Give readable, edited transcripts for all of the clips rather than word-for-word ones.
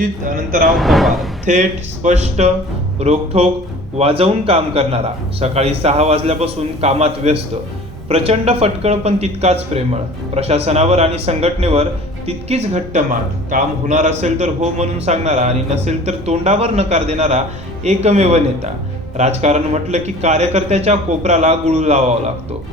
अभिजित अनंतराव पवार थेट, स्पष्ट, रोखठोक वाजवून काम करणारा, सकाळी 6 वाजल्यापासून कामात व्यस्त, प्रचंड फटकळ पण तितकाच प्रेमळ, प्रशासनावर आणि संघटनेवर तितकीच घट्ट मात, काम होणार असेल तर हो म्हणून सांगणारा आणि नसेल तर तोंडावर नकार देणारा एकमेव नेता. राजकारण म्हटलं की कार्यकर्त्याच्या कोपराला गुळू लावावा लागतो,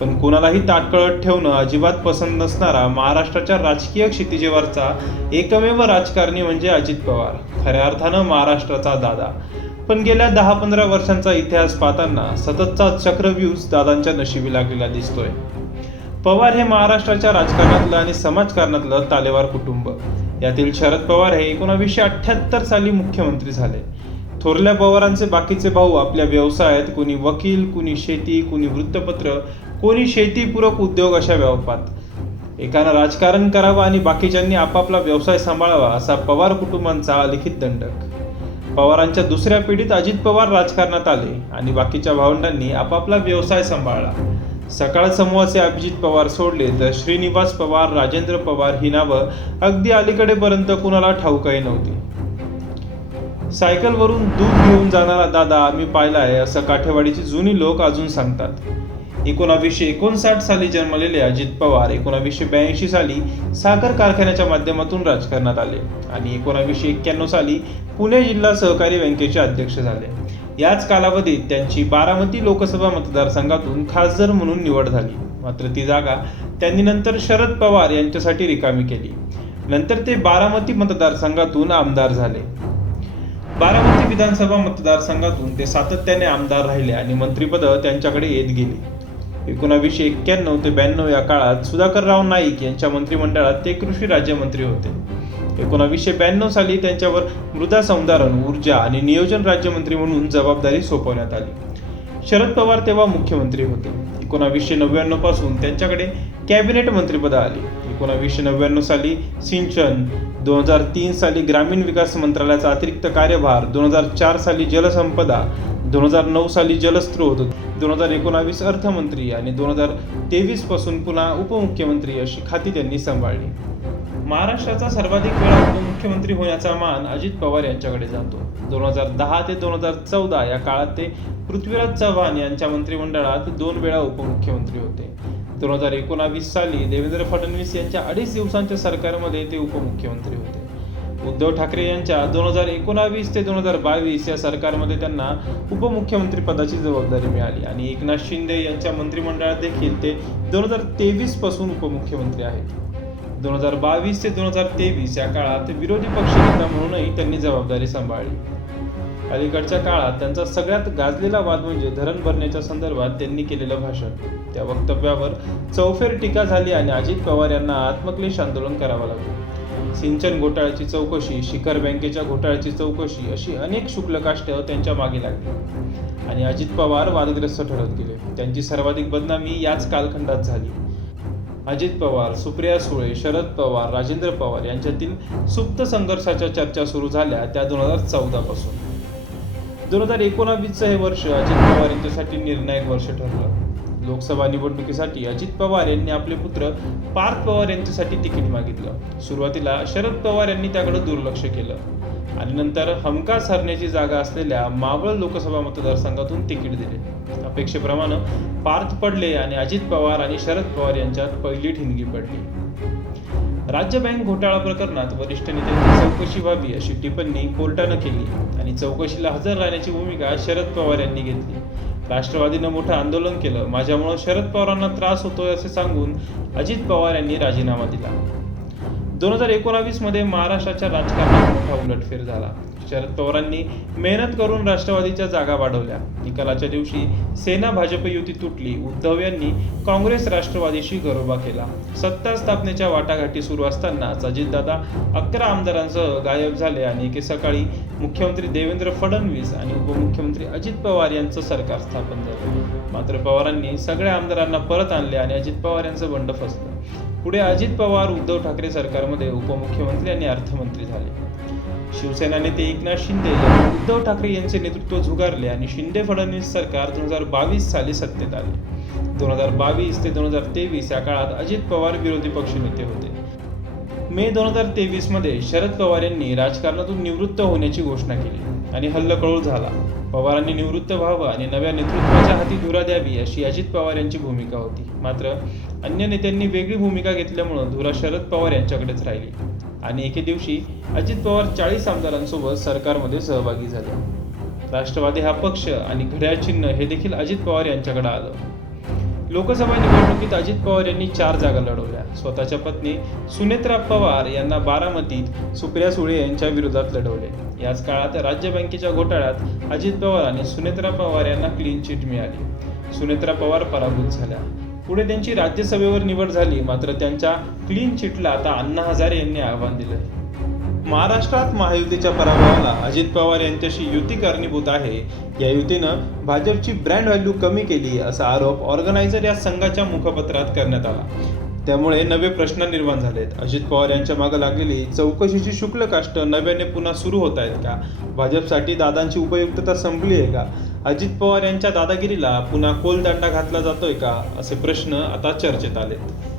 पण कोणालाही ताटकळत ठेवणं अजिबात पसंत नसणारा महाराष्ट्राच्या राजकीय क्षितिजेवरचा एकमेव राजकारणी म्हणजे अजित पवार, खऱ्या अर्थानं महाराष्ट्राचा दादा. पण गेल्या 10-15 वर्षांचा इतिहास पाहताना सततचा चक्रव्यूह दादांच्या नशिबी लागलेला दिसतोय. पवार हे महाराष्ट्राच्या राजकारणातलं आणि समाजकारणातलं तालेवार कुटुंब. यातील शरद पवार हे 1978 साली मुख्यमंत्री झाले. थोरल्या पवारांचे बाकीचे भाऊ आपल्या व्यवसायात, कोणी वकील, कोणी शेती, कोणी वृत्तपत्र, कोणी शेतीपूरक उद्योग अशा व्यापात. एकानं राजकारण करावं आणि बाकीच्यांनी आपापला व्यवसाय सांभाळावा असा पवार कुटुंबांचा अलिखित दंडक. पवारांच्या दुसऱ्या पिढीत अजित पवार राजकारणात आले आणि बाकीच्या भावंडांनी आपापला व्यवसाय सांभाळला. सकाळ समूहाचे अभिजित पवार सोडले तर श्रीनिवास पवार, राजेंद्र पवार ही नावं अगदी अलीकडेपर्यंत कुणाला ठाऊकही नव्हती. सायकलवरून दूध घेऊन जाणारा दादा आम्ही पाहिलाय असं काठेवाडीची जुनी लोक अजून सांगतात. 1959 साली जन्मलेले अजित पवार 1982 साली साखर कारखान्याच्या माध्यमातून राजकारणात आले आणि 1991 साली पुणे जिल्हा सहकारी बँकेचे अध्यक्ष झाले. याच कालावधीत त्यांची बारामती लोकसभा मतदारसंघातून खासदार म्हणून निवड झाली. मात्र ती जागा त्यांनी नंतर शरद पवार यांच्यासाठी रिकामी केली. नंतर ते बारामती मतदारसंघातून आमदार झाले. बारामती विधानसभा मतदारसंघातून ते सातत्याने आमदार राहिले आणि मंत्रिपद त्यांच्याकडे येत गेली. 1991 ते 92 या काळात सुधाकरराव नाईक यांच्या मंत्रिमंडळात ते कृषी राज्यमंत्री होते. 1992 साली त्यांच्यावर मृदा संधारण, ऊर्जा आणि नियोजन राज्यमंत्री म्हणून जबाबदारी सोपवण्यात आली. शरद पवार तेव्हा मुख्यमंत्री होते. 1999 पासून त्यांच्याकडे कॅबिनेट मंत्रिपद आली. 1999 साली सिंचन, 2003 साली ग्रामीण विकास मंत्रालयाचा अतिरिक्त कार्यभार, 2004 साली जलसंपदा, 2009 साली जलस्रोत, 2019 अर्थमंत्री आणि 2023 पासून पुन्हा उपमुख्यमंत्री अशी खाती त्यांनी सांभाळली. महाराष्ट्राचा सर्वाधिक वेळा उपमुख्यमंत्री होण्याचा मान अजित पवार यांच्याकडे जातो. 2010 ते 2014 या काळात ते पृथ्वीराज चव्हाण यांच्या मंत्रिमंडळात 2 वेळा उपमुख्यमंत्री होते. 2019 साली देवेंद्र फडणवीस यांच्या 2.5 दिवसांच्या सरकारमध्ये ते उपमुख्यमंत्री होते. उद्धव ठाकरे यांच्या 2019 ते 2022 या सरकारमध्ये त्यांना उपमुख्यमंत्री पदाची जबाबदारी मिळाली आणि एकनाथ शिंदे यांच्या मंत्रिमंडळात देखील ते 2023 पासून उपमुख्यमंत्री आहेत. 2022 ते 2023 या काळात विरोधी पक्षनेता म्हणूनही त्यांनी जबाबदारी सांभाळली. अलीकडच्या काळात त्यांचा सगळ्यात गाजलेला वाद म्हणजे धरण भरण्याच्या संदर्भात त्यांनी केलेलं भाषण. त्या वक्तव्यावर चौफेर टीका झाली आणि अजित पवार यांना आत्मक्लेश आंदोलन करावं लागलं. सिंचन घोटाळ्याची चौकशी, शिखर बँकेच्या घोटाळ्याची चौकशी अशी अनेक शुक्लकाष्ठ त्यांच्या मागे लागली आणि अजित पवार वादग्रस्त ठरत गेले. त्यांची सर्वाधिक बदनामी याच कालखंडात झाली. अजित पवार, सुप्रिया सुळे, शरद पवार, राजेंद्र पवार यांच्यातील सुप्त संघर्षाच्या चर्चा सुरू झाल्या त्या 2014 पासून. 2019 हे वर्ष अजित पवार यांच्यासाठी निर्णायक वर्ष ठरलं. लोकसभा निवडणुकीसाठी अजित पवार यांनी आपले पुत्र पार्थ पवार यांच्यासाठी तिकीट मागितलं. सुरुवातीला शरद पवार यांनी त्याकडे दुर्लक्ष केलं आणि नंतर हमखास हरण्याची जागा असलेल्या मावळ लोकसभा मतदारसंघातून तिकीट दिले. अपेक्षेप्रमाणे पार्थ पडले आणि अजित पवार आणि शरद पवार यांच्यात पहिली ठिणगी पडली. राज्य बँक घोटाळा प्रकरणात वरिष्ठ नेत्यांची चौकशी व्हावी अशी टिप्पणी कोर्टानं केली आणि चौकशीला हजर राहण्याची भूमिका शरद पवार यांनी घेतली. राष्ट्रवादीनं मोठं आंदोलन केलं. माझ्यामुळे शरद पवारांना त्रास होतोय असे सांगून अजित पवार यांनी राजीनामा दिला. 2019 मध्ये महाराष्ट्राच्या राजकारणात मोठा उलटफेर झाला. शरद पवारांनी मेहनत करून राष्ट्रवादीच्या जागा वाढवल्या. निकालाच्या दिवशी सेना भाजप युती तुटली. उद्धव यांनी काँग्रेस राष्ट्रवादीशी घरोबा केला. सत्ता स्थापनेच्या वाटाघाटी सुरू असतानाच अजितदादा 11 आमदारांसह गायब झाले आणि एके सकाळी मुख्यमंत्री देवेंद्र फडणवीस आणि उपमुख्यमंत्री अजित पवार यांचं सरकार स्थापन झालं. मात्र पवारांनी सगळ्या आमदारांना परत आणले आणि अजित पवार यांचं बंड फसलं. पुढे अजित पवार उद्धव ठाकरे सरकारमध्ये उपमुख्यमंत्री आणि अर्थमंत्री झाले. शिवसेना नेते एकनाथ शिंदे यांनी उद्धव ठाकरे यांचे नेतृत्व झुगारले आणि शिंदे फडणवीस सरकार 2022 साली सत्तेत आले. 2022 ते 2023 या काळात अजित पवार विरोधी पक्षनेते होते. मे 2023 मध्ये शरद पवार यांनी राजकारणातून निवृत्त होण्याची घोषणा केली आणि हल्लकल्लोळ झाला. पवारांनी निवृत्त व्हावं आणि नव्या नेतृत्वाच्या हाती धुरा द्यावी अशी अजित पवार यांची भूमिका होती. मात्र अन्य नेत्यांनी वेगळी भूमिका घेतल्यामुळं धुरा शरद पवार यांच्याकडेच राहिली आणि एके दिवशी अजित पवार 40 आमदारांसोबत सरकारमध्ये सहभागी झाले. राष्ट्रवादी हा पक्ष आणि घड्याळ चिन्ह हे देखील अजित पवार यांच्याकडे आलं. लोकसभा निवडणुकीत अजित पवार यांनी 4 जागा लढवल्या. स्वतःच्या पत्नी सुनेत्रा पवार यांना बारामतीत सुप्रिया सुळे यांच्या विरोधात लढवले. याच काळात राज्य बँकेच्या घोटाळ्यात अजित पवार आणि सुनेत्रा पवार यांना क्लीन चिट मिळाली. सुनेत्रा पवार पराभूत झाल्या. पुढे त्यांची राज्यसभेवर निवड झाली. मात्र त्यांच्या क्लीन चिटला आता अण्णा हजारे यांनी आव्हान दिलं. महाराष्ट्रात महायुतीच्या पराभवाला अजित पवार यांच्याशी युती कारणीभूत आहे. या युतीनं भाजपची ब्रँड व्हॅल्यू कमी केली असा आरोप ऑर्गनायझर या संघाच्या मुखपत्रात करण्यात आला. त्यामुळे नवे प्रश्न निर्माण झालेत. अजित पवार यांच्या मागे लागलेली चौकशीची शुक्ल काष्ट नव्याने पुन्हा सुरू होत आहेत का? भाजपसाठी दादांची उपयुक्तता संपली आहे का? अजित पवार यांच्या दादागिरीला पुन्हा कोलदंडा घातला जातोय का? असे प्रश्न आता चर्चेत आलेत.